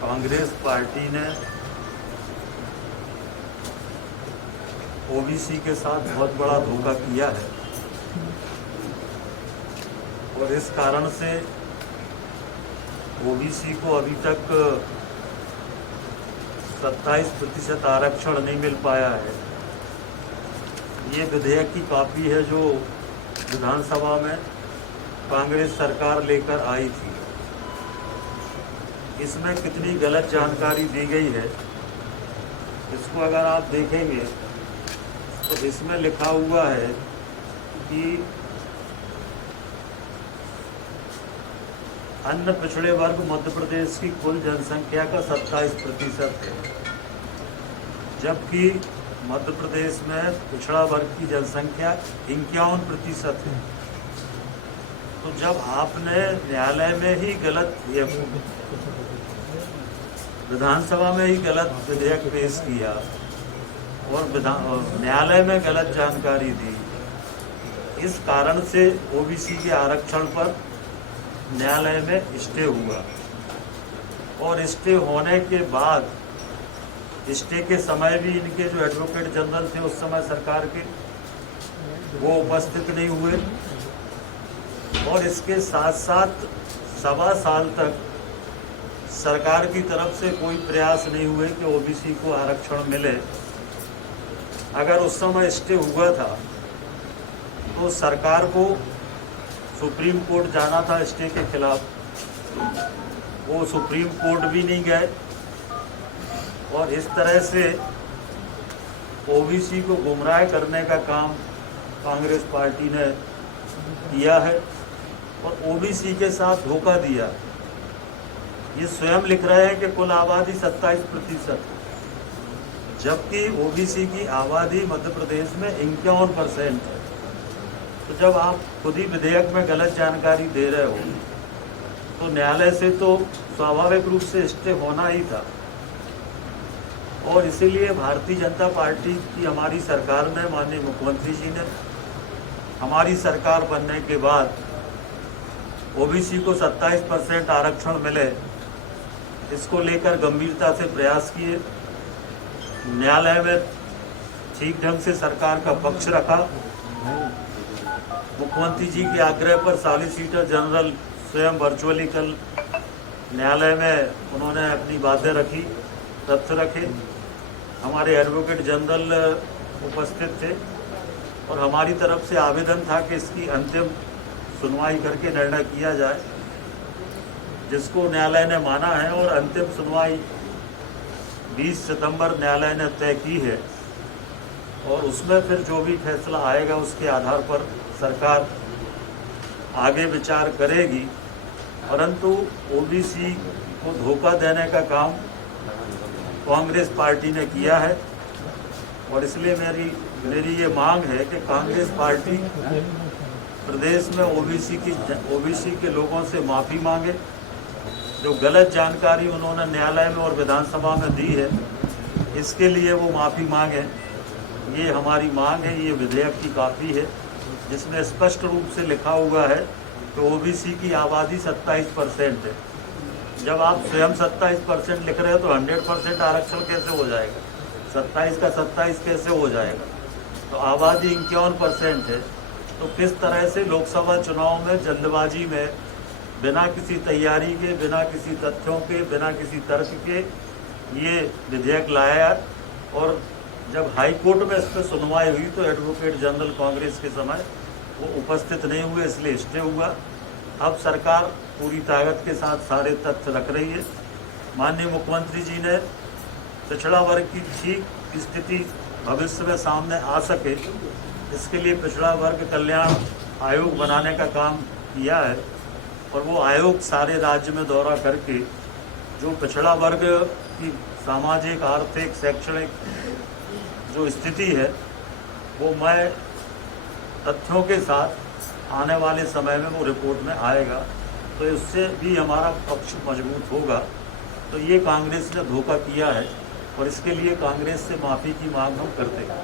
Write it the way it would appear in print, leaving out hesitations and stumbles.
Congress party ने OBC के साथ बहुत बड़ा धोखा किया है और इस कारण से ओबीसी को अभी तक 27% आरक्षण नहीं मिल पाया है। ये विधेयक की कॉपी है जो विधानसभा में कांग्रेस सरकार लेकर आई थी। इसमें कितनी गलत जानकारी दी गई है, इसको अगर आप देखेंगे तो इसमें लिखा हुआ है कि अन्य पिछड़े वर्ग मध्य प्रदेश की कुल जनसंख्या का 27% है, जबकि मध्य प्रदेश में पिछड़ा वर्ग की जनसंख्या 51% है। तो जब आपने न्यायालय में ही विधानसभा में ही गलत विधेयक पेश किया और न्यायालय में गलत जानकारी दी, इस कारण से ओबीसी के आरक्षण पर न्यायालय में स्टे हुआ और स्टे होने के बाद स्टे के समय भी इनके जो एडवोकेट जनरल थे उस समय सरकार के, वो उपस्थित नहीं हुए और इसके साथ साथ 1.25 साल तक सरकार की तरफ से कोई प्रयास नहीं हुए कि ओबीसी को आरक्षण मिले। अगर उस समय स्टे हुआ था तो सरकार को सुप्रीम कोर्ट जाना था स्टे के खिलाफ, वो सुप्रीम कोर्ट भी नहीं गए और इस तरह से ओबीसी को गुमराह करने का काम कांग्रेस पार्टी ने किया है और ओबीसी के साथ धोखा दिया। ये स्वयं लिख रहे हैं कि कुल आबादी 27%, जबकि ओबीसी की आबादी मध्य प्रदेश में 51% है। तो जब आप खुद ही विधेयक में गलत जानकारी दे रहे हो तो न्यायालय से तो स्वाभाविक रूप से स्टे होना ही था और इसीलिए भारतीय जनता पार्टी की हमारी सरकार ने, माननीय मुख्यमंत्री जी ने हमारी सरकार बनने के बाद ओबीसी को 27% आरक्षण मिले, इसको लेकर गंभीरता से प्रयास किए। न्यायालय में ठीक ढंग से सरकार का पक्ष रखा। मुख्यमंत्री जी के आग्रह पर सॉलिसिटर जनरल स्वयं वर्चुअली कल न्यायालय में उन्होंने अपनी बातें रखी, तथ्य रखे। हमारे एडवोकेट जनरल उपस्थित थे और हमारी तरफ से आवेदन था कि इसकी अंतिम सुनवाई करके निर्णय किया जाए, जिसको न्यायालय ने माना है और अंतिम सुनवाई 20 सितंबर न्यायालय ने तय की है और उसमें फिर जो भी फैसला आएगा उसके आधार पर सरकार आगे विचार करेगी। परंतु ओबीसी को धोखा देने का काम कांग्रेस पार्टी ने किया है और इसलिए मेरी ये मांग है कि कांग्रेस पार्टी प्रदेश में ओबीसी के लोगों से माफ़ी मांगे। जो गलत जानकारी उन्होंने न्यायालय में और विधानसभा में दी है, इसके लिए वो माफ़ी मांगे। ये हमारी मांग है। ये विधेयक की कॉपी है जिसमें स्पष्ट रूप से लिखा हुआ है कि ओबीसी की आबादी 27% है। जब आप स्वयं 27% लिख रहे हो तो 100% आरक्षण कैसे हो जाएगा? 27 का 27 कैसे हो जाएगा? तो आबादी 51% है। तो किस तरह से लोकसभा चुनाव में जल्दबाजी में बिना किसी तैयारी के, बिना किसी तथ्यों के, बिना किसी तर्क के ये विधेयक लाया और जब हाई कोर्ट में इस पर सुनवाई हुई तो एडवोकेट जनरल कांग्रेस के समय वो उपस्थित नहीं हुए, इसलिए स्टे हुआ। अब सरकार पूरी ताकत के साथ सारे तथ्य रख रही है। माननीय मुख्यमंत्री जी ने पिछड़ा वर्ग की ठीक स्थिति भविष्य में सामने आ सके, इसके लिए पिछड़ा वर्ग कल्याण आयोग बनाने का काम किया है और वो आयोग सारे राज्य में दौरा करके जो पिछड़ा वर्ग की सामाजिक, आर्थिक, शैक्षणिक जो स्थिति है वो मैं तथ्यों के साथ आने वाले समय में वो रिपोर्ट में आएगा, तो इससे भी हमारा पक्ष मजबूत होगा। तो ये कांग्रेस ने धोखा किया है और इसके लिए कांग्रेस से माफ़ी की मांग हम करते हैं।